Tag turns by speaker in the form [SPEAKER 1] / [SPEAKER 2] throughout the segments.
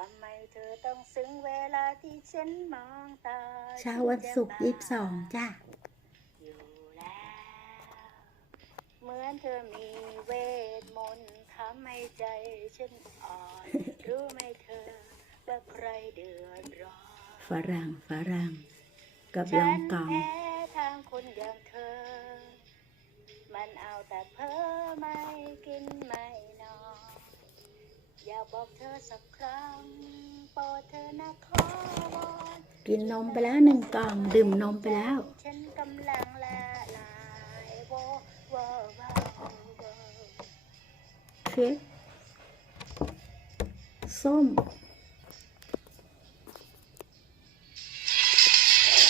[SPEAKER 1] ทำไมเธอต้องซึ้งเวลาที่ฉันมองตา
[SPEAKER 2] เช้าวันศุกร์ยี่สิบสองจ้า
[SPEAKER 1] อยู่แล้ว เหมือนเธอมีเวทมนต์ทำให้ใจฉันอ่อนรู้ไหมเธอว่าใครเดือดร้อน
[SPEAKER 2] ฝรั่งฝรั่งกับล
[SPEAKER 1] ฉั
[SPEAKER 2] อง
[SPEAKER 1] น
[SPEAKER 2] กอง
[SPEAKER 1] แพ้ทางคนอย่างเธอ มันเอาแต่เพ้อไม่กินไม่น อนอยากบอกเธอสักครั้งโปรดเธอนะขอวอน
[SPEAKER 2] กินนมไปแล้วหนึ่งกล่องดื่มนมไปแล้ว
[SPEAKER 1] ฉันกำลังละลายโวโวโวโว
[SPEAKER 2] เค้กส้ม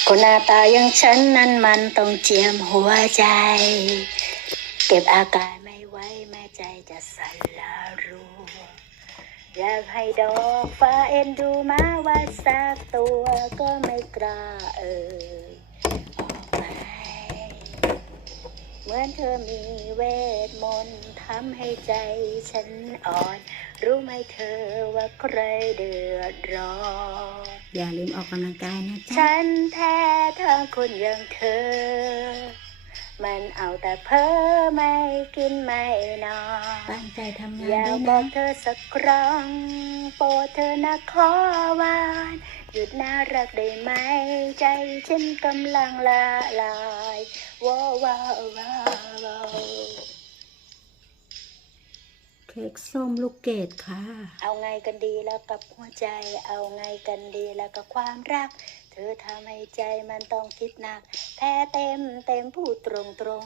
[SPEAKER 1] คนหน้าตาอย่างฉันนั้นมันต้องเจียมหัวใจ เก็บอาการไม่ไหวแม่ใจจะสั่นละรัว อยากให้ดอกฟ้าเอ็นดูมาว่าสักตัวก็ไม่กล้าเอ่ยออกไปเหมือนเธอมีเวทมนต์ทำให้ใจฉันอ่อน รู้ไหมเธอว่าใครเดือดร้อน
[SPEAKER 2] อย่าลืมออกกำลังกายนะจ๊ะ
[SPEAKER 1] ฉันแท้ทางคนอย่างเธอ มันเอาแต่เพ้อไม่กินไม่นอน
[SPEAKER 2] ตั้งใจทำงา
[SPEAKER 1] อนยาก
[SPEAKER 2] ด้วย
[SPEAKER 1] บอ
[SPEAKER 2] นะ
[SPEAKER 1] กเธอสักครั้งโปรดเธอนะขอวาน หยุดน่ารักได้ไหม ใจฉันกำลังละลายว้าวว้าวว้าวว้าว
[SPEAKER 2] เค้กส้มลูกเกดค่ะ
[SPEAKER 1] เอาไงกันดีแล้วกับหัวใจ เอาไงกันดีแล้วกับความรัก เธอทำให้ใจมันต้องคิดหนักแพ้เต็มเต็มพูดตรงตรง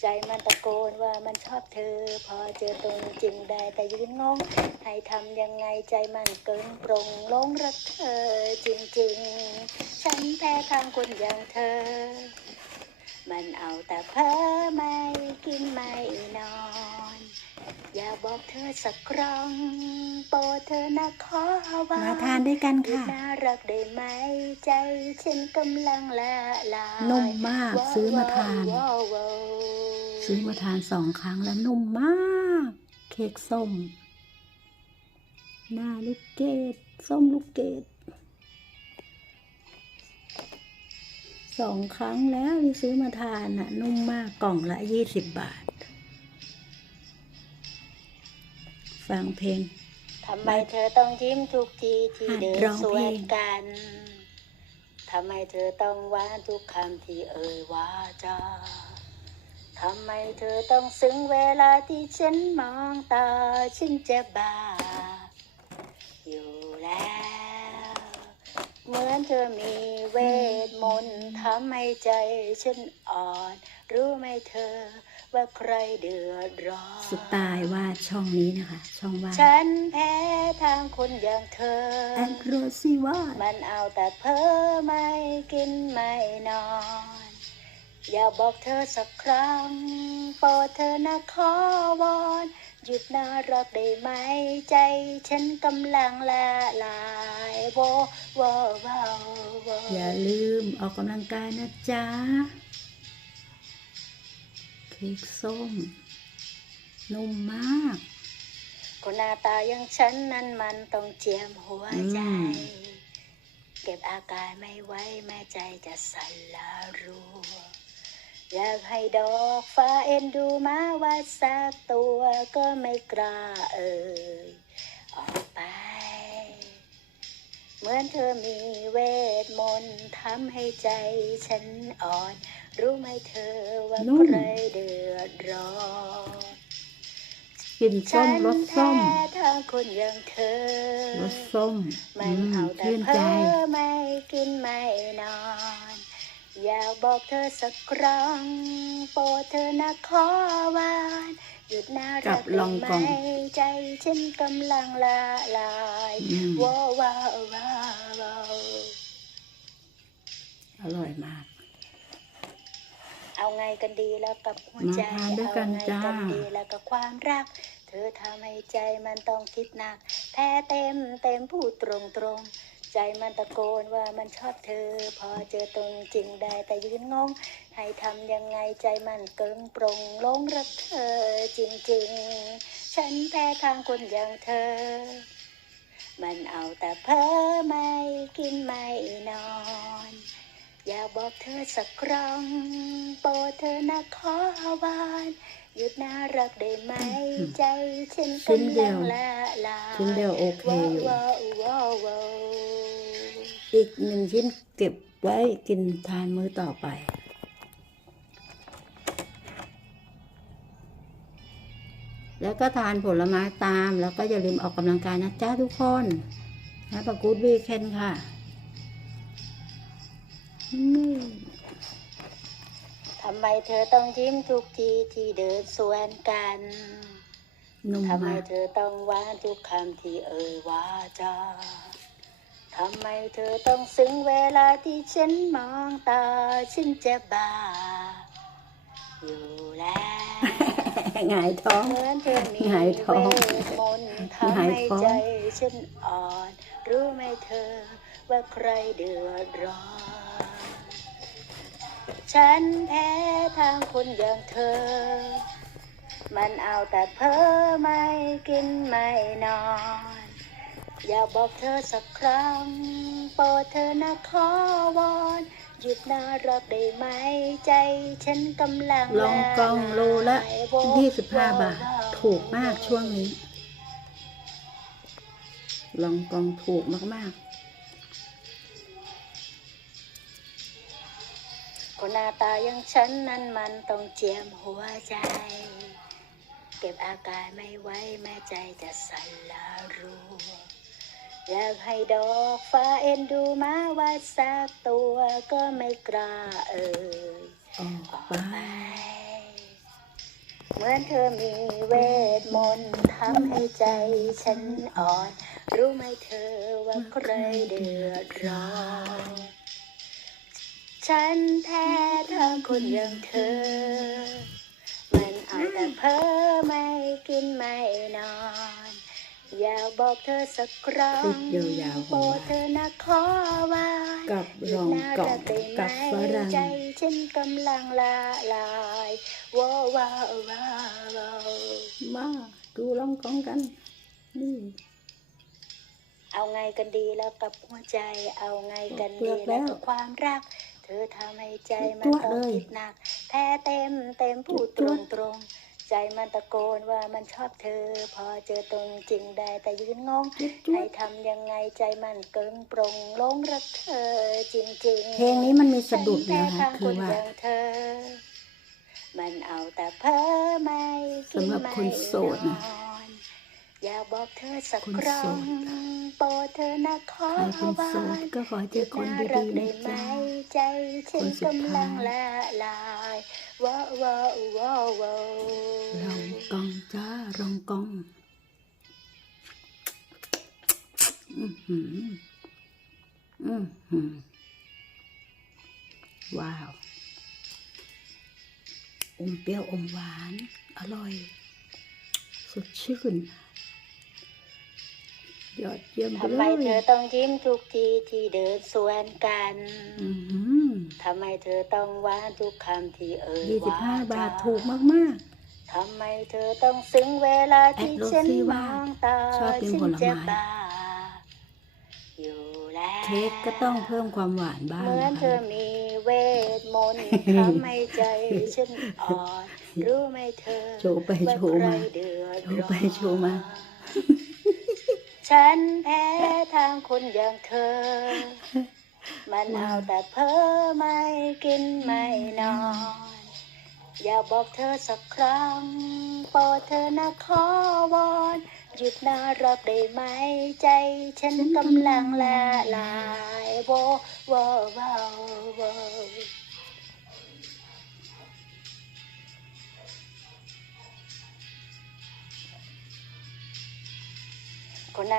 [SPEAKER 1] ใจมันตะโกนว่ามันชอบเธอ พอเจอตรงจริงได้แต่ยืนงง ให้ทำยังไงใจมันเกินปรงลงรักเธอจริงๆ ฉันแพ้ทางคนอย่างเธอ มันเอาแต่เพ้อไม่กินไม่นอน อยากบอกเธอสักครั้งโปรดเธอนะขอว่า
[SPEAKER 2] มาทานด้วยกัน
[SPEAKER 1] หยุด
[SPEAKER 2] ค่ะ
[SPEAKER 1] น่ารักได้ไหมใจฉันกำลังละลาย
[SPEAKER 2] นุ่มมาก
[SPEAKER 1] ว้ว
[SPEAKER 2] ซื้อมาทาน
[SPEAKER 1] ว้วว้ว
[SPEAKER 2] ซื้อมาทานสองครั้งแล้วนุ่มมาก เค้กส้ม หน้าลูกเกดส้มลูกเกดสองครั้งแล้วที่ซื้อมาทานน่ะ นุ่มมากกล่องละยี่สิบบาท ฟังเพลง
[SPEAKER 1] ทำไมเธอต้องยิ้มทุกทีที่เดิน
[SPEAKER 2] ร้อง
[SPEAKER 1] ส
[SPEAKER 2] เพ
[SPEAKER 1] ว
[SPEAKER 2] ล
[SPEAKER 1] น
[SPEAKER 2] ง
[SPEAKER 1] กัน ทำไมเธอต้องหวานทุกคำที่เอ่ยว่าจา ทำไมเธอต้องซึ้งเวลาที่ฉันมองตาฉันจะบ้า อยู่แล้ว เหมือนเธอมีเวทมนต์ทำให้ใจฉันอ่อน รู้ไหมเธอ ว่าใครเดือดร้อน
[SPEAKER 2] สไตล์วาดช่องนี้นะคะ ช่องวาด
[SPEAKER 1] ฉันแพ้ทางคนอย่างเธอ
[SPEAKER 2] แอนโรซีวาด
[SPEAKER 1] มันเอาแต่เพ้อไม่กินไม่นอน อยากบอกเธอสักครั้งโปรดเธอนะขอวอนหยุดน่ารักได้ไหมใจฉันกำลังละลายโวโวโวโว
[SPEAKER 2] อย่าลืมออกกำลังกายนะจ๊ะเค้กส้ม นุ่มมาก
[SPEAKER 1] คนหน้าตาอย่างฉันนั้นมันต้องเจียมหัวใจ
[SPEAKER 2] อืม
[SPEAKER 1] เก็บอาการไม่ไหวแม่ใจจะสั่นละรัว อยากให้ดอกฟ้าเอ็นดูมาว่าสักตัวก็ไม่กล้าเอ่ยออกไป เหมือนเธอมีเวทมนต์ทำให้ใจฉันอ่อน รู้ไหมเธอว่า
[SPEAKER 2] นุ่ม
[SPEAKER 1] ใครเดือด ร้อน
[SPEAKER 2] กลิ่นส้มรสส้ม
[SPEAKER 1] ฉันแพ้ทางคนอย่างเธอ
[SPEAKER 2] รสส้ม
[SPEAKER 1] มั
[SPEAKER 2] อื
[SPEAKER 1] น
[SPEAKER 2] ม
[SPEAKER 1] เอาแต่
[SPEAKER 2] ชื่น
[SPEAKER 1] เพ้
[SPEAKER 2] ใจ
[SPEAKER 1] อไม่กินไม่นอน อยากบอกเธอสักครั้ง โปรดเธอนะขอวานหยุดน่า
[SPEAKER 2] กั
[SPEAKER 1] รับก
[SPEAKER 2] ลองก
[SPEAKER 1] ได้
[SPEAKER 2] อง
[SPEAKER 1] ไหมใจฉันกำลังละลาย
[SPEAKER 2] อืม
[SPEAKER 1] ว้าวว้าวว้าวว้าว
[SPEAKER 2] อร่อยมาก
[SPEAKER 1] เอาไงกันดีแล้วกับหัวใจ
[SPEAKER 2] มาทานด้วยกัน
[SPEAKER 1] เอาไง
[SPEAKER 2] จ้า
[SPEAKER 1] กันดีแล้วกับความรัก เธอทำให้ใจมันต้องคิดหนักแพ้เต็มเต็มพูดตรงตรงๆใจมันตะโกนว่ามันชอบเธอ พอเจอตรงจริงได้แต่ยืนงง ให้ทำยังไงใจมันเกิงปรงหลงรักเธอจริงๆ ฉันแพ้ทางคนอย่างเธอ มันเอาแต่เพ้อไม่กินไม่นอน อยากบอกเธอสักครั้ง โปรดเธอนะขอวาน หยุดน่ารักได้ไหมใจฉัน
[SPEAKER 2] ชิ้นเดี
[SPEAKER 1] กำ
[SPEAKER 2] ย
[SPEAKER 1] ลั
[SPEAKER 2] ว
[SPEAKER 1] งละลาย
[SPEAKER 2] ชิ้นเดียวโอเคอยู่
[SPEAKER 1] ว้าวว้าวว้าว
[SPEAKER 2] อีกหนึ่งชิ้นเก็บไว้กินทานมื้อต่อไป แล้วก็ทานผลไม้ตาม แล้วก็อย่าลืมออกกำลังกายนะจ้าทุกคนนะประกูดวีเคนค่ะนี่
[SPEAKER 1] ทำไมเธอต้องยิ้มทุกทีที่เดินสวนกัน
[SPEAKER 2] นุ่ม
[SPEAKER 1] ทำไม
[SPEAKER 2] มาก
[SPEAKER 1] เธอต้องหวานทุกคำที่เอ่ยว่าจาทำไมเธอต้องซึ้งเวลาที่ฉันมองตาฉันจะบ้า อยู่แล้ว
[SPEAKER 2] หงายท้อง
[SPEAKER 1] เหมือนเธอมี
[SPEAKER 2] หงายท้อง
[SPEAKER 1] เวทมนต์ทำ
[SPEAKER 2] หงาย
[SPEAKER 1] ให้
[SPEAKER 2] ท้อง
[SPEAKER 1] ใจฉันอ่อน รู้ไหมเธอว่าใครเดือดร้อน ฉันแพ้ทางคนอย่างเธอ มันเอาแต่เพ้อไม่กินไม่นอน อยากบอกเธอสักครั้งโปรดเธอนะขอวอนหยุดน่ารักได้ไหมใจฉันกำลัง
[SPEAKER 2] ลองกองโลละ 25 บาท ถูกมากช่วงนี้ ลองกองถูกมาก
[SPEAKER 1] ค หน้าตาอย่างฉันนั้นมันต้องเจียมหัวใจ เก็บอาการไม่ไหวแม่ใจจะสั่นละรัวอยากให้ดอกฟ้าเอ็นดูมาว่าสักตัวก็ไม่กล้าเอ่ย
[SPEAKER 2] ออกไป
[SPEAKER 1] ไปเหมือนเธอมีเวทมนต์ทำให้ใจฉันอ่อน รู้ไหมเธอว่าใครเดือดร้อน ฉันแท้ทางคนอย่างเธอ มันเอาแต่เพ้อไม่กินไม่นอน อยากบอกเธอสักครั้ง
[SPEAKER 2] คลิปยาวๆของ
[SPEAKER 1] โปร
[SPEAKER 2] เรา
[SPEAKER 1] ดเธอนะขอวาน
[SPEAKER 2] กับรองกองกับฝรั่ง
[SPEAKER 1] ใจฉันกำลังละลายว้าวว้าวว้าวว้าว
[SPEAKER 2] มาดูลองกองกันนี่
[SPEAKER 1] เอาไงกันดีแล้วกับหัวใจ เอาไงกัน
[SPEAKER 2] เลื
[SPEAKER 1] ดี
[SPEAKER 2] อกแล้
[SPEAKER 1] แล้ว
[SPEAKER 2] ว
[SPEAKER 1] กับความรักเธ อทำให้ใจมัน
[SPEAKER 2] ตัว
[SPEAKER 1] ต้อง
[SPEAKER 2] เลย
[SPEAKER 1] คิดหนักแพ้เต็มเต็มพูดต
[SPEAKER 2] ตั
[SPEAKER 1] ร
[SPEAKER 2] ว
[SPEAKER 1] งตรงๆใจมันตะโกนว่ามันชอบเธอ พอเจอตรงจริงได้แต่ยืนงง
[SPEAKER 2] จุ๊บจุ๊
[SPEAKER 1] ให้
[SPEAKER 2] บ
[SPEAKER 1] ทำยังไงใจมันเกิงปรงหลงรักเธอจริงๆ
[SPEAKER 2] เพลงนี้มันมีสะดุด
[SPEAKER 1] ฉั
[SPEAKER 2] นะ
[SPEAKER 1] แพ้
[SPEAKER 2] คะ
[SPEAKER 1] ทาง
[SPEAKER 2] คือว่า
[SPEAKER 1] ย่างเธอมันเอาแต่เพ้อไม่กิน
[SPEAKER 2] สำหรับ
[SPEAKER 1] ไม่
[SPEAKER 2] คนโสดนะ
[SPEAKER 1] นอนอยากบอกเธอสัก
[SPEAKER 2] คน
[SPEAKER 1] ครั้
[SPEAKER 2] โส
[SPEAKER 1] ง
[SPEAKER 2] ด
[SPEAKER 1] โปรดเธอนะขอ
[SPEAKER 2] ใครเป็น
[SPEAKER 1] วา
[SPEAKER 2] โสดก็ขอเจอคน
[SPEAKER 1] น่ารั
[SPEAKER 2] ดีๆ
[SPEAKER 1] ได้
[SPEAKER 2] นะ
[SPEAKER 1] ไหม
[SPEAKER 2] จ๊ะ
[SPEAKER 1] ใจฉัน
[SPEAKER 2] คนสุด
[SPEAKER 1] กำ
[SPEAKER 2] ท้าย
[SPEAKER 1] ลังละลายว้าวว้าวว้าว้าว
[SPEAKER 2] ลองกองจ้าลองกองอือหืออือหือว้าวอมเปรี้ยวอมหวาน อร่อย สดชื่น ยอดเยี่ยมไป
[SPEAKER 1] ทำ
[SPEAKER 2] เล
[SPEAKER 1] ไมเธอยต้องยิ้มทุกทีที่เดินสวนกัน
[SPEAKER 2] อือหือ
[SPEAKER 1] ทำไมเธอต้องหวานทุกคำที่เอ่ย
[SPEAKER 2] ยี่สิบ
[SPEAKER 1] ว่า
[SPEAKER 2] ห้าบาท
[SPEAKER 1] จ
[SPEAKER 2] ถูกมาก
[SPEAKER 1] ทำไมเธอต้องซึ้งเวลาที่
[SPEAKER 2] แอดโร
[SPEAKER 1] ฉัน
[SPEAKER 2] ซี่
[SPEAKER 1] ม
[SPEAKER 2] ว่า
[SPEAKER 1] องตา
[SPEAKER 2] ชอบกิน
[SPEAKER 1] ฉั
[SPEAKER 2] ผลไม้
[SPEAKER 1] จะบ้าอยู่แล้ว
[SPEAKER 2] ๆเค้กก็ต้องเพิ่มความหวานบ้าง
[SPEAKER 1] เหมือน
[SPEAKER 2] นะ
[SPEAKER 1] เธ
[SPEAKER 2] คะ
[SPEAKER 1] อมีเวทมนต์ทำให้ใจฉันอ่อนรู้ไหมเธอ
[SPEAKER 2] โชว์ไป
[SPEAKER 1] ว่า
[SPEAKER 2] โชว์มา
[SPEAKER 1] ใครเดือด
[SPEAKER 2] โชว์ไป
[SPEAKER 1] ร้อน
[SPEAKER 2] โชว์มา
[SPEAKER 1] ฉันแพ้ทางคนอย่างเธอ มันเอาแต่เพ้อไม่กินไม่นอน อยากบอกเธอสักครั้งโปรดเธอนะขอวอนหยุดน่ารักได้ไหมใจฉันกำลังละลายโวโวโวโว คนหน้